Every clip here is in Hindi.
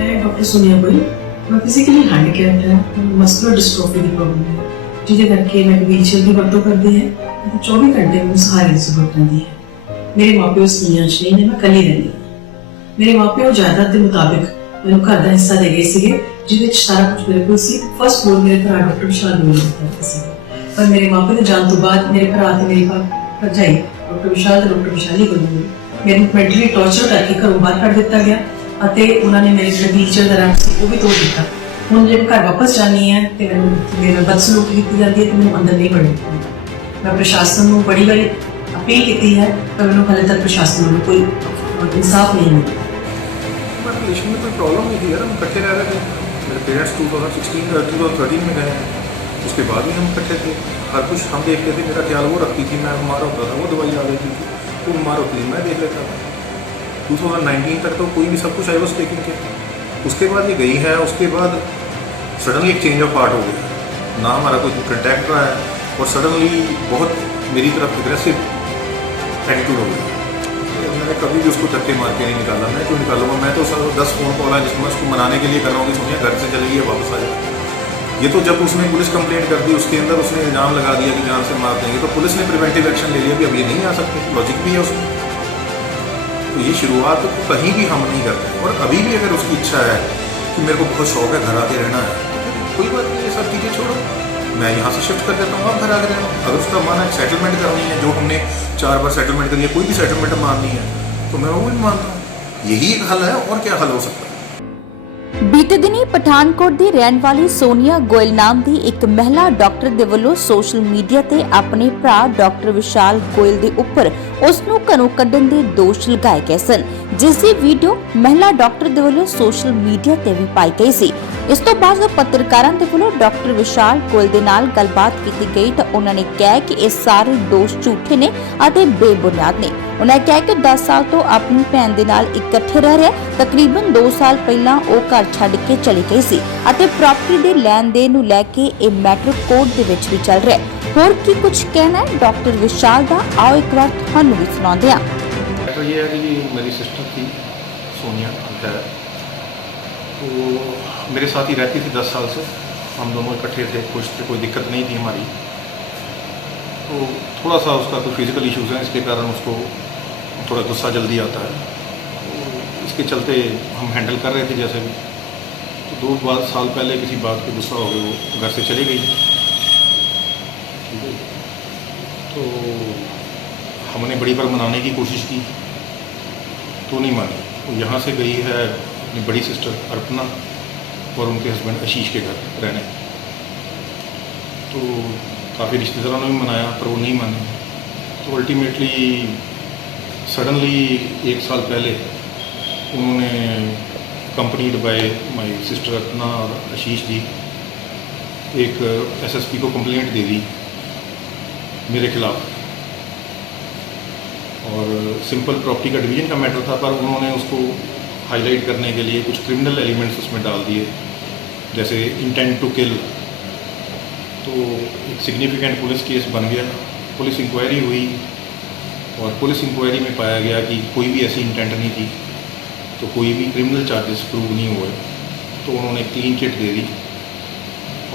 मैं डॉक्टर सोनिया गोयल। मैं फिजिकली हैंडीकैप्ड है, मस्कुलर डिस्ट्रोफी की प्रॉब्लम है जिहदे करके मैं व्हीलचेयर की वरतों करदी है ते 24 घंटे मैं सहारे की जरूरत पैंदी है। मेरे माँ-प्यो इस दुनिया च नहीं ने, मैं कल्ली रहिंदी हां। मेरे माँ-प्यो जायदाद के मुताबिक मैनूं घर दा हिस्सा दे गए सीगे जिहदे च सारा कुछ मेरे कोल सी। फर्स्ट फ्लोर मेरे भरा डॉक्टर विशाल गोयल दा सी, पर मेरे माँ-प्यो दे जाण तो बाद मेरे भरा ते मेरी भरजाई डॉक्टर विशाल ते डॉक्टर विशाली गोयल मेरे मेंटली टॉर्चर करके घरों बाहर कढ़ दिता गया ਅਤੇ ਉਹਨਾਂ ਨੇ ਮੇਰੇ ਜਿਹੜੇ ਵੀਲਚੇਅਰ ਦਾ ਰੈਂਪ ਸੀ ਉਹ ਵੀ ਤੋੜ ਦਿੱਤਾ। ਹੁਣ ਜੇ ਘਰ ਵਾਪਸ ਜਾਣੀ ਹੈ ਤੇ ਮੇਰੇ ਬਦਸਲੂਕੀ ਕੀਤੀ ਜਾਂਦੀ ਹੈ ਤੇ ਮੈਨੂੰ ਅੰਦਰ ਨਹੀਂ ਵੜਨ ਦਿੰਦੇ। ਮੈਂ ਪ੍ਰਸ਼ਾਸਨ ਨੂੰ ਬੜੀ ਵਾਰੀ ਅਪੀਲ ਕੀਤੀ ਹੈ ਪਰ ਮੈਨੂੰ ਹਾਲੇ ਤੱਕ ਪ੍ਰਸ਼ਾਸਨ ਵੱਲੋਂ ਕੋਈ इंसाफ नहीं मिला। बट रिलेशन में कोई प्रॉब्लम नहीं थी यार, हम इकट्ठे रह रहे थे। मेरे पेरेंट्स 2013 में गए हैं, उसके बाद भी हम इकट्ठे थे। हर कुछ हम देखते थे। मेरा ख्याल वो रखती थी, मैं बीमार होता था वो दवाई ला देती थी, वो बीमार होती थी मैं देख लेता था। 2019 तक तो कोई भी सब कुछ आई वॉज टेकिंग केयर। उसके बाद ये गई है, उसके बाद सडनली एक चेंज ऑफ हार्ट हो गया, ना हमारा कोई कंटेक्ट रहा है और सडनली बहुत मेरी तरफ एग्रेसिव एटीट्यूड हो गया। मैंने कभी भी उसको धक्के मार के नहीं निकाला। मैं क्यों निकालूंगा? मैं तो 10 फ़ोन कॉल है जिसमें उसको मनाने के लिए कर रहा हूँ कि सोनिया घर से चली गई है, वापस आ जाए। ये तो जब उसने पुलिस कंप्लेंट कर दी उसके अंदर उसने इल्ज़ाम लगा दिया कि जान से मार देंगे, तो पुलिस ने प्रिवेंटिव एक्शन ले लिया कि अब ये नहीं आ सकते। लॉजिक भी है उसमें। तो ये शुरुआत तो कहीं भी हम नहीं करते। और अभी भी अगर उसकी इच्छा है कि मेरे को बहुत शौक है घर आके रहना है, कोई बात नहीं, ये सब चीज़ें छोड़ो, मैं यहाँ से शिफ्ट कर देता हूँ, आप घर आके रहना। अगर उसका मन है सेटलमेंट करनी है, जो हमने 4 बार सेटलमेंट करी है, कोई भी सेटलमेंट माननी है तो मैं वो भी मानता हूँ। यही एक हल है, और क्या हल हो सकता है? ਬੀਤੇ ਦਿਨੀ ਪਠਾਨਕੋਟ ਦੀ ਰਹਿਣ ਵਾਲੀ ਸੋਨੀਆ ਗੋਇਲ ਨਾਮ ਦੀ ਇੱਕ ਮਹਿਲਾ ਡਾਕਟਰ ਦੇ ਵੱਲੋਂ ਸੋਸ਼ਲ ਮੀਡੀਆ ਤੇ ਆਪਣੇ ਭਰਾ ਡਾਕਟਰ ਵਿਸ਼ਾਲ ਗੋਇਲ ਦੇ ਉੱਪਰ ਉਸ ਨੂੰ ਘਰੋਂ ਕੱਢਣ ਦੇ ਦੋਸ਼ ਲਗਾਏ ਗਏ ਸਨ, ਜਿਸ ਦੀ ਵੀਡੀਓ ਮਹਿਲਾ ਡਾਕਟਰ ਦੇ ਵੱਲੋਂ ਸੋਸ਼ਲ ਮੀਡੀਆ ਤੇ ਵੀ ਪਾਈ ਗਈ ਸੀ। ਇਸ ਤੋਂ ਬਾਅਦ ਪੱਤਰਕਾਰਾਂ ਦੇ ਵੱਲੋਂ ਡਾਕਟਰ ਵਿਸ਼ਾਲ ਗੋਇਲ ਦੇ ਨਾਲ ਗੱਲਬਾਤ ਕੀਤੀ ਗਈ ਤਾਂ ਉਹਨਾਂ ਨੇ ਕਿਹਾ ਕਿ ਇਹ ਸਾਰੇ ਦੋਸ਼ ਝੂਠੇ ਨੇ ਅਤੇ ਬੇਬੁਨਿਆਦ ਨੇ। ਉਹਨਾਂ ਕਿਹਾ ਕਿ 10 ਸਾਲ ਤੋਂ ਆਪਣੀ ਭੈਣ ਦੇ ਨਾਲ ਇਕੱਠੇ ਰਹਿ ਰਿਹਾ, ਤਕਰੀਬਨ 2 ਸਾਲ ਪਹਿਲਾਂ ਉਹ ਘਰ ਛੱਡ ਕੇ ਚਲੀ ਗਈ ਸੀ ਅਤੇ ਪ੍ਰਾਪਰਟੀ ਦੇ ਲੈਣ ਦੇਣ ਨੂੰ ਲੈ ਕੇ ਇਹ ਮੈਟਰ ਕੋਰਟ ਦੇ ਵਿੱਚ ਵੀ ਚੱਲ ਰਿਹਾ ਹੈ। ਹੋਰ ਕੀ ਕੁਝ ਕਹਿਣਾ ਹੈ ਡਾਕਟਰ ਵਿਸ਼ਾਲ ਦਾ, ਆਓ ਇੱਕ ਵਾਰ ਤੁਹਾਨੂੰ ਵੀ ਸੁਣਾਉਂਦੇ ਹਾਂ। मैटर ये है कि मेरी सिस्टर थी सोनिया है, तो मेरे साथ ही रहती थी 10 साल से। हम दोनों इकट्ठे थे, खुश थे, कोई दिक्कत नहीं थी हमारी। तो थोड़ा सा उसका कोई फिज़िकल इश्यूज़ हैं, इसके कारण उसको थोड़ा गुस्सा जल्दी आता है, तो इसके चलते हम हैंडल कर रहे थे जैसे भी। तो 2 साल पहले किसी बात पे गुस्सा हो गई, वो घर से चली गई। ठीक है, तो हमने बड़ी बार मनाने की कोशिश की तो नहीं मानी। वो यहाँ से गई है अपनी बड़ी सिस्टर अर्पना और उनके हस्बैंड आशीष के घर रहने। तो काफ़ी रिश्तेदारों ने भी मनाया पर वो नहीं माने। तो अल्टीमेटली सडनली 1 साल पहले उन्होंने कंपनीड बाय माई सिस्टर अर्पना और आशीष जी एक SSP को कंप्लेंट दे दी मेरे खिलाफ। और सिंपल प्रॉपर्टी का डिवीज़न का मैटर था, पर उन्होंने उसको हाईलाइट करने के लिए कुछ क्रिमिनल एलिमेंट्स उसमें डाल दिए, जैसे इंटेंट टू किल। तो एक सिग्निफिकेंट पुलिस केस बन गया। पुलिस इंक्वायरी हुई और पुलिस इंक्वायरी में पाया गया कि कोई भी ऐसी इंटेंट नहीं थी, तो कोई भी क्रिमिनल चार्जेस प्रूव नहीं हुए। तो उन्होंने क्लीन चिट दे दी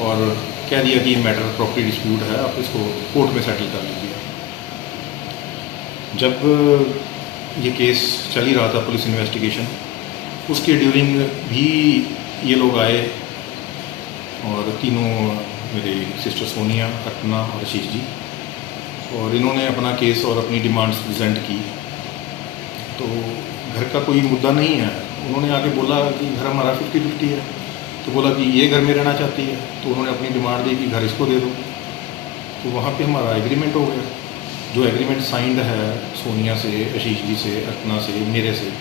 और कह दिया कि ये मैटर प्रॉपर्टी डिस्प्यूट है, आप इसको कोर्ट में सेटल कर लीजिए। जब ये केस चल ही रहा था पुलिस इन्वेस्टिगेशन, उसके ड्यूरिंग भी ये लोग आए और तीनों मेरे सिस्टर सोनिया, अर्पना और आशीष जी, और इन्होंने अपना केस और अपनी डिमांड्स प्रेजेंट की। तो घर का कोई मुद्दा नहीं है। उन्होंने आके बोला कि घर हमारा 50-50 है, तो बोला कि ये घर में रहना चाहती है, तो उन्होंने अपनी डिमांड दी कि घर इसको दे दो। तो वहाँ पे हमारा एग्रीमेंट हो गया। जो एग्रीमेंट साइंड है सोनिया से, आशीष जी से, अर्पना से, मेरे से,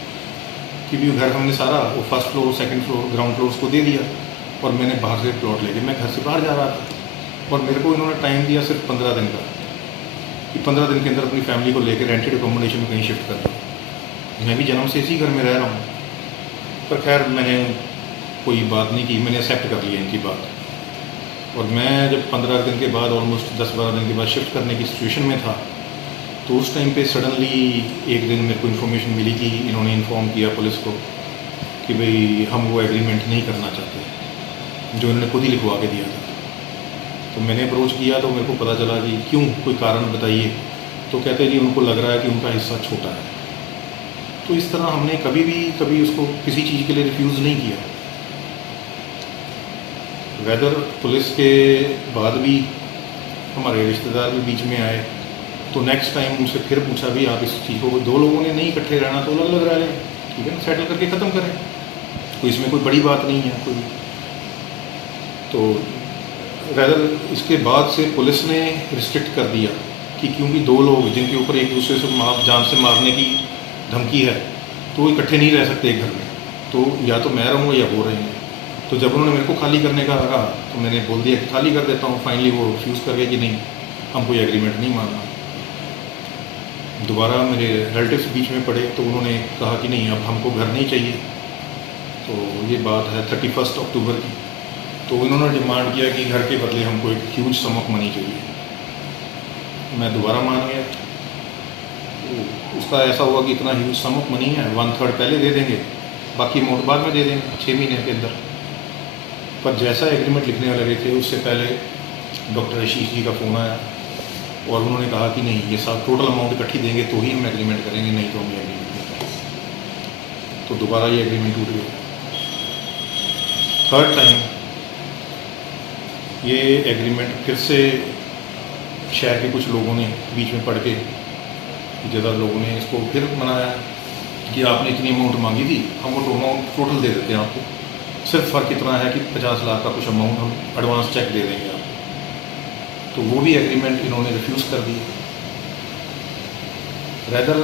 कि भी घर हमने सारा वो first floor, second floor, ground floor उसको दे दिया और मैंने बाहर से प्लॉट लेके मैं घर से बाहर जा रहा था। और मेरे को इन्होंने टाइम दिया सिर्फ 15 दिन का, कि 15 दिन के अंदर अपनी फैमिली को लेकर रेंटेड अकोमोडेशन में कहीं शिफ्ट कर दो। मैं भी जन्म से इसी घर में रह रहा हूँ, पर खैर मैंने कोई बात नहीं की, मैंने एक्सेप्ट कर लिया इनकी बात। और मैं जब 15 दिन के बाद, ऑलमोस्ट 10-12 दिन के बाद शिफ्ट करने की सिचुएशन में था, तो उस टाइम पे सडनली एक दिन मेरे को इन्फॉर्मेशन मिली कि इन्होंने इन्फॉर्म किया पुलिस को कि भाई हम वो एग्रीमेंट नहीं करना चाहते, जो इन्होंने खुद ही लिखवा के दिया था। तो मैंने अप्रोच किया तो मेरे को पता चला कि क्यों, कोई कारण बताइए। तो कहते जी उनको लग रहा है कि उनका हिस्सा छोटा है। तो इस तरह हमने कभी उसको किसी चीज़ के लिए रिफ्यूज़ नहीं किया। वेदर पुलिस के बाद भी हमारे रिश्तेदार भी बीच में आए, तो नेक्स्ट टाइम उनसे फिर पूछा भी आप इस चीज़ को, दो लोगों ने नहीं इकट्ठे रहना तो अलग अलग रह लें, ठीक है ना, सेटल करके ख़त्म करें, कोई इसमें कोई बड़ी बात नहीं है कोई। तो वेदर इसके बाद से पुलिस ने रिस्ट्रिक्ट कर दिया कि क्योंकि दो लोग जिनके ऊपर एक दूसरे से जान से मारने की धमकी है, तो वो इकट्ठे नहीं रह सकते एक घर में, तो या तो मैं रहूँगा या वो रहेंगे। तो जब उन्होंने मेरे को खाली करने का कहा तो मैंने बोल दिया कि खाली कर देता हूँ। फाइनली वो रिफ्यूज़ कर गए कि नहीं, हम कोई एग्रीमेंट नहीं मानना। दोबारा मेरे रिलेटिव्स बीच में पड़े तो उन्होंने कहा कि नहीं, अब हमको घर नहीं चाहिए। तो ये बात है 31 अक्टूबर की। तो उन्होंने डिमांड किया कि घर के बदले हमको एक ह्यूज सम ऑफ मनी चाहिए। मैं दोबारा मान गया। तो उसका ऐसा हुआ कि इतना ह्यूज सम ऑफ मनी है, 1/3 पहले दे देंगे, बाकी अमाउंट बाद में दे देंगे 6 महीने के अंदर। पर जैसा एग्रीमेंट लिखने वाले लगे थे, उससे पहले डॉक्टर आशीष जी का फ़ोन आया और उन्होंने कहा कि नहीं, ये सब टोटल अमाउंट इकट्ठी देंगे तो ही हम एग्रीमेंट करेंगे, नहीं तो हम ये एग्रीमेंट नहीं करेंगे। तो दोबारा ये एग्रीमेंट टूट गया। थर्ड टाइम ये एग्रीमेंट फिर से शहर के कुछ लोगों ने बीच में पढ़ के, ज़्यादा लोगों ने इसको फिर मनाया कि आपने इतनी अमाउंट मांगी थी, हम वो अमाउंट टोटल दे देते हैं आपको, सिर्फ फ़र्क इतना है कि 50 लाख का कुछ अमाउंट हम एडवांस चेक दे देंगे आपको। तो वो भी एग्रीमेंट इन्होंने रिफ्यूज़ कर दिया। रैदर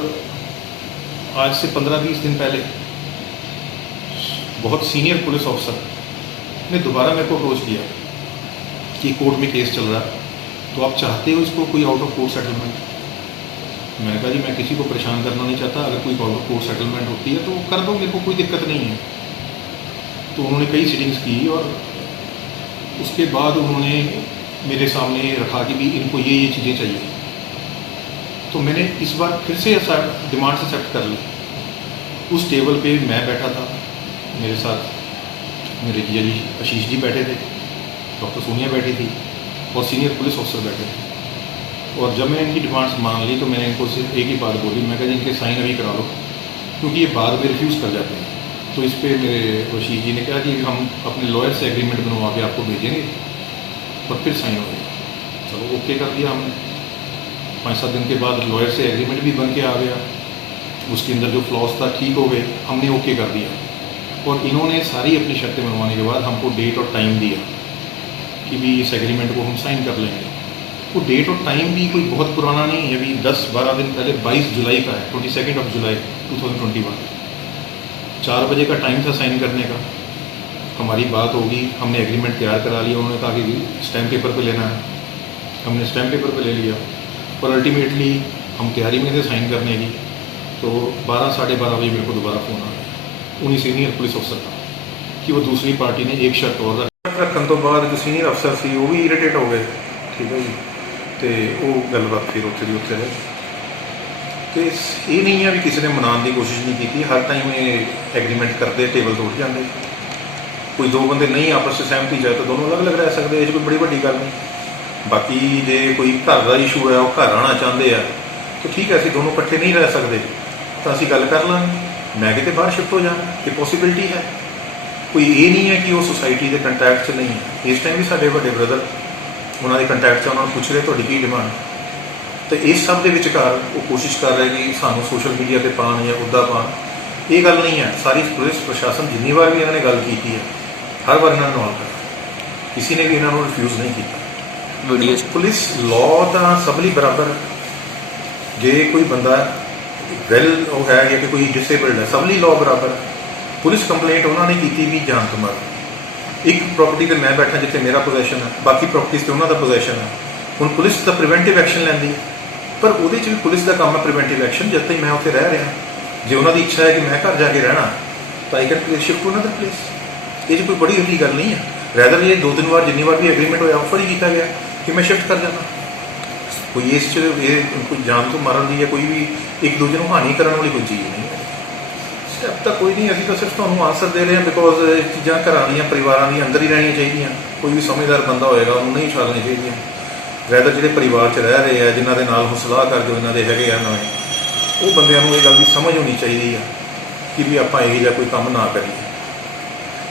आज से 15-20 दिन पहले बहुत सीनियर पुलिस ऑफिसर ने दोबारा मेरे को अप्रोच किया कि कोर्ट में केस चल रहा है, तो आप चाहते हो इसको कोई आउट ऑफ कोर्ट सेटलमेंट। मैंने कहा जी मैं किसी को परेशान करना नहीं चाहता, अगर कोई आउट ऑफ कोर्ट सेटलमेंट होती है तो कर दो, मेरे को कोई दिक्कत नहीं है। तो उन्होंने कई सिटिंग्स की और उसके बाद उन्होंने मेरे सामने रखा कि भी इनको ये चीज़ें चाहिए। तो मैंने इस बार फिर से डिमांड्स एक्सेप्ट कर ली। उस टेबल पे मैं बैठा था, मेरे साथ मेरे जीजा जी आशीष जी बैठे थे, डॉक्टर सोनिया बैठी थी और सीनियर पुलिस ऑफिसर बैठे थे। और जब मैंने इनकी डिमांड्स मान ली तो मैंने इनको सिर्फ एक ही बात बोली, मैं कहा इनके साइन अभी करा लो, क्योंकि ये बाद में रिफ्यूज़ कर जाते हैं। तो इस पर मेरे आशीष जी ने कहा कि हम अपने लॉयर से एग्रीमेंट बनवा के आपको भेजेंगे और फिर साइन हो गया। चलो ओके कर दिया हमने। 5-7 दिन के बाद लॉयर से एग्रीमेंट भी बन के आ गया, उसके अंदर जो फ्लॉज था ठीक हो गए, हमने ओके कर दिया। और इन्होंने सारी अपनी शर्तें मनवाने के बाद हमको डेट और टाइम दिया कि भी इस एग्रीमेंट को हम साइन कर लेंगे। वो डेट और टाइम भी कोई बहुत पुराना नहीं है, अभी 10-12 दिन पहले 22 जुलाई का है, 22 जुलाई 2021। 4 बजे का टाइम था साइन करने का। हमारी बात होगी, हमने एग्रीमेंट तैयार करा लिया। उन्होंने कहा कि स्टैम्प पेपर पे लेना है, हमने स्टैम्प पेपर पे ले लिया। और अल्टीमेटली हम तैयारी में थे साइन करने की। तो 12-12:30 बजे मेरे को दोबारा फ़ोन आ गया उन्हीं सीनियर पुलिस ऑफिसर का कि वो दूसरी पार्टी ने एक शर्त और रखने तो बाद जो सीनियर अफसर सी वो भी इरीटेट हो गए, ठीक है जी। तो वो गलबात फिर उत्थे दी उत्थे रही। तो ये नहीं है भी किसी ने मनाने की कोशिश नहीं की। हर टाइम ये एग्रीमेंट करते टेबल तोड़ जाते। कोई दो बंदे नहीं आपस में सहमति जाए तो दोनों अलग अलग रह सकते, ये कोई बड़ी बड़ी गल नहीं। बाकी जे कोई घर का इशू है, वो घर आना चाहते हैं तो ठीक है, असं दोनों इकट्ठे नहीं रह सकते तो असी गल कर लाँगे, मैं कितने बाहर शिफ्ट हो जाना, ये पॉसीबिलिटी है। कोई ये नहीं है कि वो सोसाइटी के कंटैक्ट च नहीं है। इस टाइम भी साढ़े बड़े ब्रदर उन्होंने कंटैक्ट च उन्होंने पूछ रहे थोड़ी की डिमांड। तो इस सब के विचकार वो कोशिश कर रहे कि सानू सोशल मीडिया पर पान या उदा पान, ये गल नहीं है। सारी पुलिस प्रशासन जिन्नी बार भी इन्होंने गल की है, हर बार इन्होंने नॉल कर, किसी ने भी इन्होंने रिफ्यूज़ नहीं किया। पुलिस लॉ तो सब लिए बराबर, जे कोई बंदा वैल वो है या कि कोई डिसेबल्ड है, सब लिए लॉ बराबर। पुलिस कंप्लेंट उन्होंने की भी जान तो मार। एक प्रॉपर्टी पर मैं बैठा जिथे मेरा पोजैशन है, बाकी प्रॉपर्टीज से उन्होंने पोजैशन है। हुण पुलिस तो प्रिवेंटिव एक्शन लैंदी है, पर वो भी पुलिस का काम है प्रिवेंटिव एक्शन। जब तक मैं उत्थे रह रहा, जो उन्होंने इच्छा है कि मैं घर जाके रहना तो I can place shift to another place. ये कोई बड़ी वड्डी गल नहीं है। रैदर ये 2-3 बार जिन्नी बार भी एग्रीमेंट होया ऑफर ही किया गया कि मैं शिफ्ट कर जाना। कोई इस कोई जान तो मारन दी या कोई भी एक दूसरे को हानि करने वाली कोई चीज़ नहीं है। ਸਟੈਪ ਤਾਂ ਕੋਈ ਨਹੀਂ, ਅਸੀਂ ਤਾਂ ਸਿਰਫ ਤੁਹਾਨੂੰ ਆਨਸਰ ਦੇ ਰਹੇ ਹਾਂ ਬਿਕੋਜ਼ ਇਹ ਚੀਜ਼ਾਂ ਘਰਾਂ ਦੀਆਂ ਪਰਿਵਾਰਾਂ ਦੀਆਂ ਅੰਦਰ ਹੀ ਰਹਿਣੀਆਂ ਚਾਹੀਦੀਆਂ। ਕੋਈ ਵੀ ਸਮਝਦਾਰ ਬੰਦਾ ਹੋਏਗਾ ਉਹਨੂੰ ਨਹੀਂ ਛਾਲਣੀਆਂ ਚਾਹੀਦੀਆਂ। ਵੈਦਰ ਜਿਹੜੇ ਪਰਿਵਾਰ 'ਚ ਰਹਿ ਰਹੇ ਆ, ਜਿਨ੍ਹਾਂ ਦੇ ਨਾਲ ਹੁਣ ਸਲਾਹਕਾਰ ਜੋ ਇਹਨਾਂ ਦੇ ਹੈਗੇ ਆ ਨਵੇਂ, ਉਹ ਬੰਦਿਆਂ ਨੂੰ ਇਹ ਗੱਲ ਦੀ ਸਮਝ ਹੋਣੀ ਚਾਹੀਦੀ ਆ ਕਿ ਵੀ ਆਪਾਂ ਇਹ ਜਿਹਾ ਕੋਈ ਕੰਮ ਨਾ ਕਰੀਏ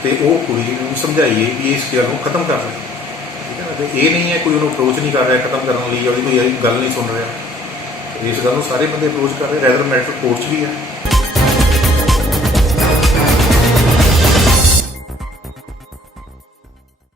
ਤੇ ਉਹ ਕੁੜੀ ਨੂੰ ਸਮਝਾਈਏ ਕਿ ਇਸ ਗੱਲ ਨੂੰ ਖਤਮ ਕਰ ਲਈਏ। ਠੀਕ ਹੈ ਨਾ, ਤੇ ਇਹ ਨਹੀਂ ਹੈ ਕੋਈ ਉਹਨੂੰ ਅਪਰੋਚ ਨਹੀਂ ਕਰ ਰਿਹਾ ਖਤਮ ਕਰਨ ਲਈ, ਉਹਦੀ ਕੋਈ ਗੱਲ ਨਹੀਂ ਸੁਣ ਰਿਹਾ। ਇਸ ਗੱਲ ਨੂੰ ਸਾਰੇ ਬੰਦੇ ਅਪਰੋਚ ਕਰ ਰਹੇ, ਰੈਦਰ ਮੈਟਰ ਕੋਰਟ 'ਚ ਵੀ ਹੈ।